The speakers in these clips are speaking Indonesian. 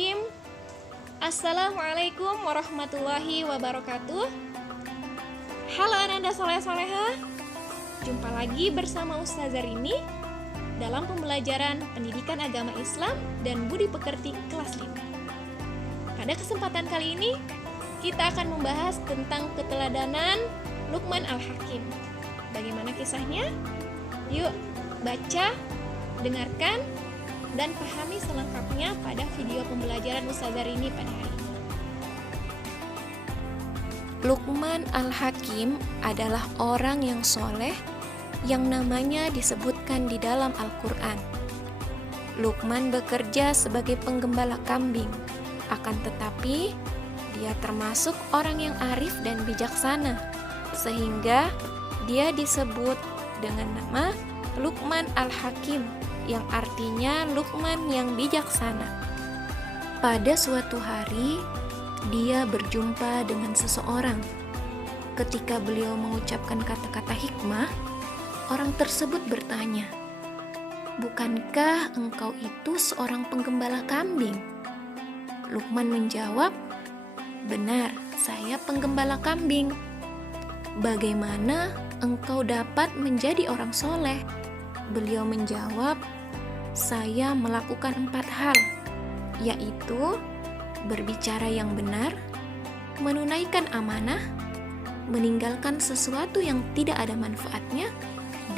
Bismillahirrahmanirrahim. Assalamualaikum warahmatullahi wabarakatuh. Halo Ananda Soleh-Soleha, jumpa lagi bersama Ustazah Rini dalam pembelajaran Pendidikan Agama Islam dan Budi Pekerti kelas 5. Pada kesempatan kali ini, kita akan membahas tentang keteladanan Luqman Al-Hakim. Bagaimana kisahnya? Yuk, baca, dengarkan, dan pahami selengkapnya pada video pembelajaran Ustazah Rini pada hari ini. Luqman Al-Hakim adalah orang yang soleh yang namanya disebutkan di dalam Al-Quran. Luqman bekerja sebagai penggembala kambing, akan tetapi dia termasuk orang yang arif dan bijaksana, sehingga dia disebut dengan nama Luqman Al-Hakim, yang artinya Luqman yang bijaksana. Pada suatu hari, dia berjumpa dengan seseorang. Ketika beliau mengucapkan kata-kata hikmah, orang tersebut bertanya, "Bukankah engkau itu seorang penggembala kambing?" Luqman menjawab, "Benar, saya penggembala kambing." "Bagaimana engkau dapat menjadi orang soleh?" Beliau menjawab, "Saya melakukan 4 hal, yaitu berbicara yang benar, menunaikan amanah, meninggalkan sesuatu yang tidak ada manfaatnya,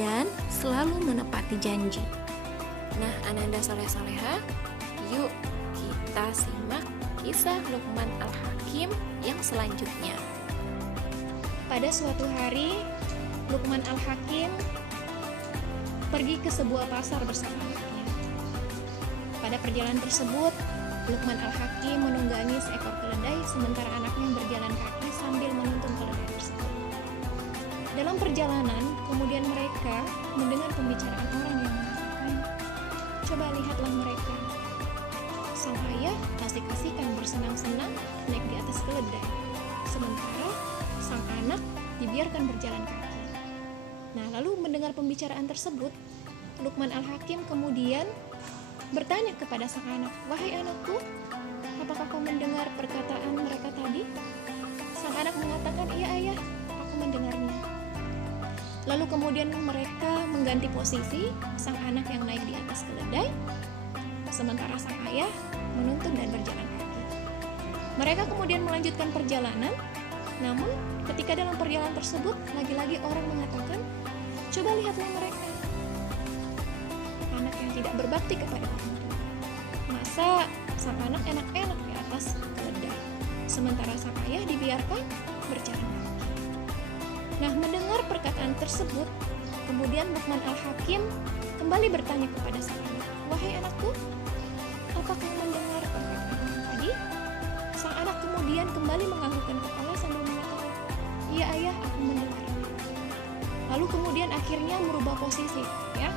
dan selalu menepati janji." Nah, Ananda Soleh-Soleha, yuk kita simak kisah Luqman Al-Hakim yang selanjutnya. Pada suatu hari, Luqman Al-Hakim pergi ke sebuah pasar bersama anaknya. Pada perjalanan tersebut, Luqman Al-Hakim menunggangi seekor keledai sementara anaknya berjalan kaki sambil menuntun keledai tersebut. Dalam perjalanan, kemudian mereka mendengar pembicaraan orang yang mengatakan, "Coba lihatlah mereka. Sang ayah asik-asikan bersenang-senang naik di atas keledai, sementara sang anak dibiarkan berjalan kaki." Nah, lalu mendengar pembicaraan tersebut, Luqman Al-Hakim kemudian bertanya kepada sang anak, "Wahai anakku, apakah kau mendengar perkataan mereka tadi?" Sang anak mengatakan, "Iya ayah, aku mendengarnya." Lalu kemudian mereka mengganti posisi, sang anak yang naik di atas keledai, sementara sang ayah menuntun dan berjalan kaki. Mereka kemudian melanjutkan perjalanan, namun ketika dalam perjalanan tersebut, lagi-lagi orang mengatakan, "Coba lihatlah mereka." Anak yang tidak berbakti kepada orang tua. Masa sang anak enak-enak di atas keledai, sementara sang ayah dibiarkan berjalan kaki. Nah, mendengar perkataan tersebut, kemudian Luqman Al-Hakim kembali bertanya kepada sang anak, "Wahai anakku, apakah kau mendengar perkataan orang tadi?" Sang anak kemudian kembali menganggukkan kepala sambil mengatakan, "Iya ayah, aku mendengarnya." Lalu kemudian akhirnya merubah posisi, ya.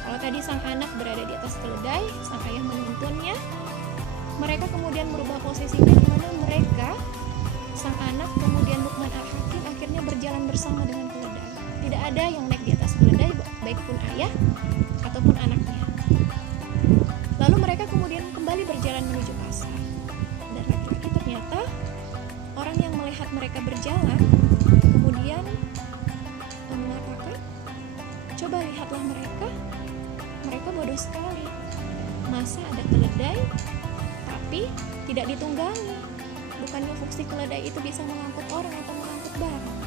Kalau tadi sang anak berada di atas keledai, sang ayah menuntunnya, mereka kemudian merubah posisinya di mana mereka, sang anak kemudian Luqman Al-Hakim akhirnya berjalan bersama dengan keledai. Tidak ada yang naik di atas keledai, baik pun ayah ataupun anaknya. Lalu mereka kemudian kembali berjalan menuju pasar. Dan lagi-lagi ternyata orang yang melihat mereka berjalan kemudian mengatakan, "Coba lihatlah mereka bodoh sekali. Masa ada keledai tapi tidak ditunggangi? Bukannya fungsi keledai itu bisa mengangkut orang atau mengangkut barang?"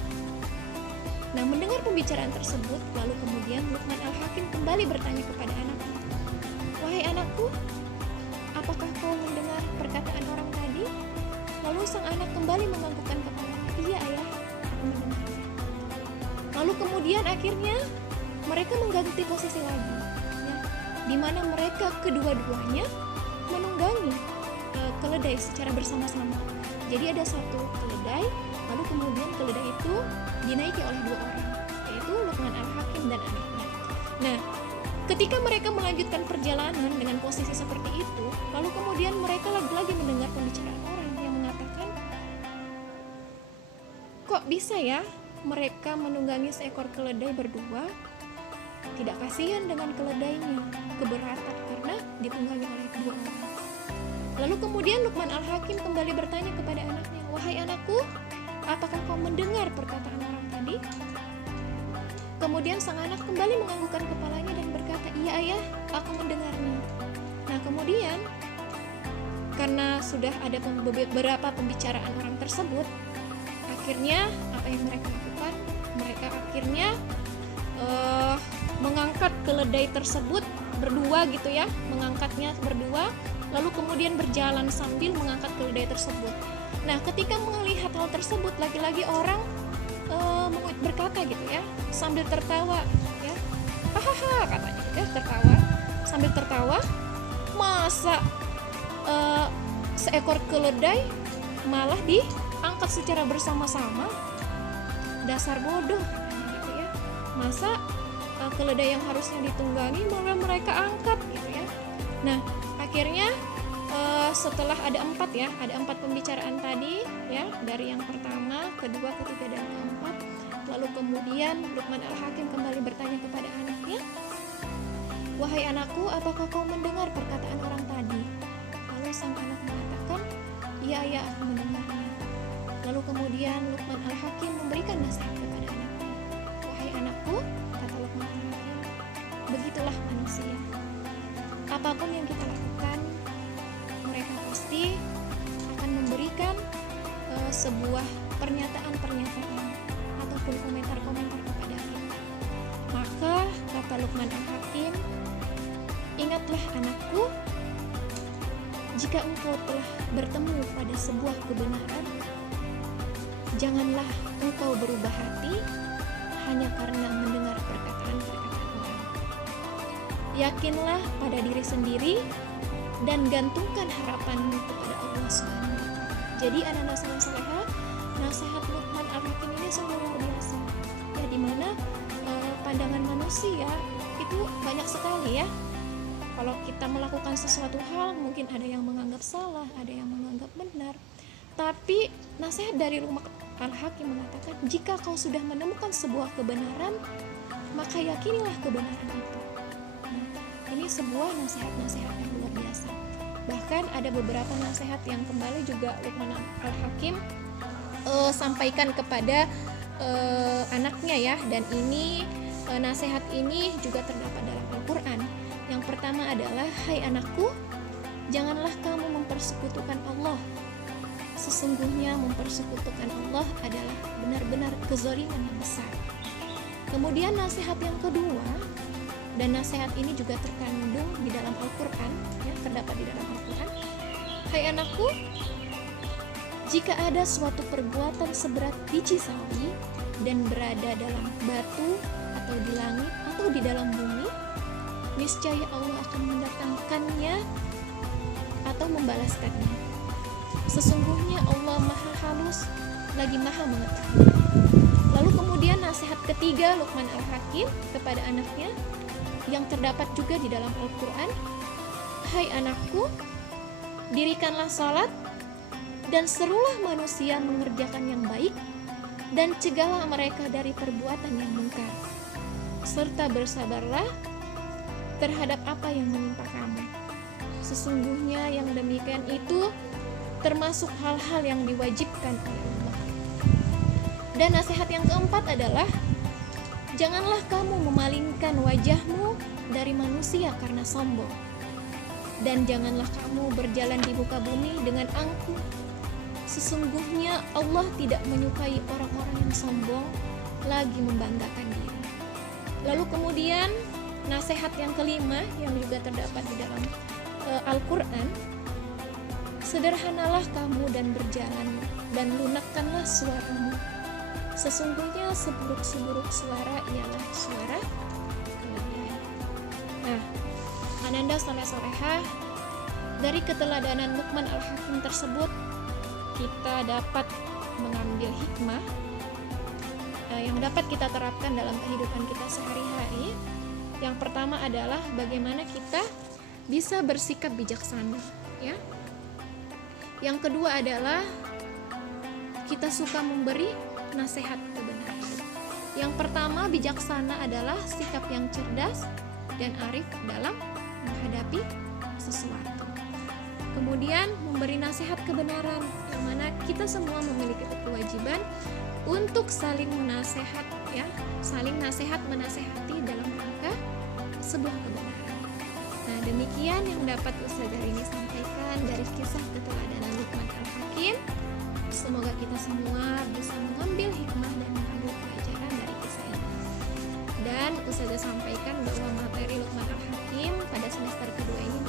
Nah, mendengar pembicaraan tersebut, lalu kemudian Luqman Al-Hakim kembali bertanya kepada anaknya, "Wahai anakku, apakah kau mendengar perkataan orang tadi?" Lalu sang anak kembali menganggukkan kepala, "Iya ayah, aku mendengarnya." Lalu kemudian akhirnya mereka mengganti posisi lagi, ya, di mana mereka kedua-duanya menunggangi keledai secara bersama-sama. Jadi ada satu keledai, lalu kemudian keledai itu dinaiki oleh 2 orang, yaitu Luqman Al-Hakim dan anaknya. Nah, ketika mereka melanjutkan perjalanan dengan posisi seperti itu, lalu kemudian mereka lagi-lagi mendengar pembicaraan orang yang mengatakan, "Kok bisa ya mereka menunggangi seekor keledai berdua? Tidak kasihan dengan keledainya, keberatan karena ditunggangi oleh 2 orang." Lalu kemudian Luqman Al-Hakim kembali bertanya kepada anaknya, "Wahai anakku, apakah kau mendengar perkataan orang tadi?" Kemudian sang anak kembali menganggukkan kepalanya dan berkata, "Iya ayah, aku mendengarnya." Nah kemudian karena sudah ada beberapa pembicaraan orang tersebut, akhirnya apa yang mereka lakukan? Mereka akhirnya mengangkat keledai tersebut berdua gitu ya, mengangkatnya berdua, lalu kemudian berjalan sambil mengangkat keledai tersebut. Nah ketika melihat hal tersebut, lagi-lagi orang berkata gitu ya, sambil tertawa ya, hahaha katanya ya, tertawa sambil tertawa, masa seekor keledai malah diangkat secara bersama-sama, dasar bodoh katanya gitu ya, masa keledai yang harusnya ditunggangi malah mereka angkat gitu ya. Nah akhirnya setelah ada empat pembicaraan tadi ya, dari yang pertama, kedua, ketiga, dan keempat, lalu kemudian Luqman Al-Hakim kembali bertanya kepada anaknya, "Wahai anakku, apakah kau mendengar perkataan orang tadi?" Lalu sang anak mengatakan, "Iya ayah, aku mendengarnya." Lalu kemudian Luqman Al-Hakim memberikan nasihat kepada anaknya, "Wahai anakku," kata Luqman Al-Hakim, "begitulah manusia. Apapun yang kita lakukan, mereka pasti akan memberikan sebuah pernyataan-pernyataan ataupun komentar-komentar kepada kita. Maka kata Luqman Al-Hakim, ingatlah anakku, jika engkau telah bertemu pada sebuah kebenaran, janganlah engkau berubah hati hanya karena mendengar perkataan-perkataan orang. Yakinlah pada diri sendiri dan gantungkan harapanmu kepada Allah Subhanahu wa Ta'ala." Jadi anak-anak saleh-saleha, nasihat Luqman Al-Hakim ini sungguh luar biasa. Ya, dimana pandangan manusia itu banyak sekali ya. Kalau kita melakukan sesuatu hal, mungkin ada yang menganggap salah, ada yang menganggap benar. Tapi nasihat dari Luqman Al-Hakim mengatakan, jika kau sudah menemukan sebuah kebenaran, maka yakinilah kebenaran itu. Nah, ini sebuah nasihat-nasihat yang luar biasa. Bahkan ada beberapa nasihat yang kembali juga Luqman Al-Hakim sampaikan kepada anaknya ya. Dan ini nasihat ini juga terdapat dalam Al-Quran. Yang pertama adalah, "Hai anakku, janganlah kamu mempersekutukan Allah. Sesungguhnya mempersekutukan Allah adalah benar-benar kezaliman yang besar." Kemudian nasihat yang kedua, dan nasihat ini juga terkandung di dalam Al-Quran ya, terdapat di dalam Al-Quran, "Hai anakku, jika ada suatu perbuatan seberat biji sawi dan berada dalam batu atau di langit atau di dalam bumi, niscaya Allah akan mendatangkannya atau membalaskannya. Sesungguhnya Allah Maha Halus lagi Maha Mengetahui." Lalu kemudian nasihat ketiga Luqman Al-Hakim kepada anaknya yang terdapat juga di dalam Al-Quran, "Hai anakku, dirikanlah salat dan serulah manusia mengerjakan yang baik dan cegahlah mereka dari perbuatan yang mungkar, serta bersabarlah terhadap apa yang menimpa kamu. Sesungguhnya yang demikian itu termasuk hal-hal yang diwajibkan oleh Allah." Dan nasihat yang keempat adalah, "Janganlah kamu memalingkan wajahmu dari manusia karena sombong, dan janganlah kamu berjalan di muka bumi dengan angkuh. Sesungguhnya Allah tidak menyukai orang-orang yang sombong lagi membanggakan diri." Lalu kemudian nasihat yang kelima yang juga terdapat di dalam Al-Quran, "Sederhanalah kamu dan berjalan dan lunakkanlah suaramu. Sesungguhnya seburuk-seburuk suara ialah suara keledai." Nah, ananda saleh-salehah, dari keteladanan Luqman Al-Hakim tersebut kita dapat mengambil hikmah yang dapat kita terapkan dalam kehidupan kita sehari-hari. Yang pertama adalah bagaimana kita bisa bersikap bijaksana ya. Yang kedua adalah kita suka memberi nasihat kebenaran. Yang pertama, bijaksana adalah sikap yang cerdas dan arif dalam menghadapi sesuatu. Kemudian memberi nasihat kebenaran, yang mana kita semua memiliki kewajiban untuk saling menasihat, ya, saling nasihat menasehati dalam rangka sebuah kebenaran. Nah, demikian yang dapat Ustazah Rini sampaikan dari kisah keteladanan Luqman Al-Hakim. Semoga kita semua bisa mengambil hikmah dan mengambil pelajaran dari kisah ini. Dan Ustazah sampaikan bahwa materi Luqman Al-Hakim pada semester kedua ini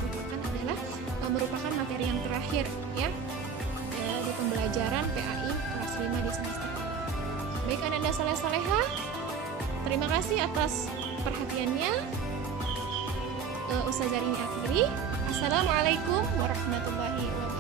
merupakan materi yang terakhir, ya, di pembelajaran PAI kelas 5 di semester ini. Baik Ananda Saleh-Saleha, terima kasih atas perhatiannya. Ustazah Rini akhiri. Assalamualaikum warahmatullahi wabarakatuh.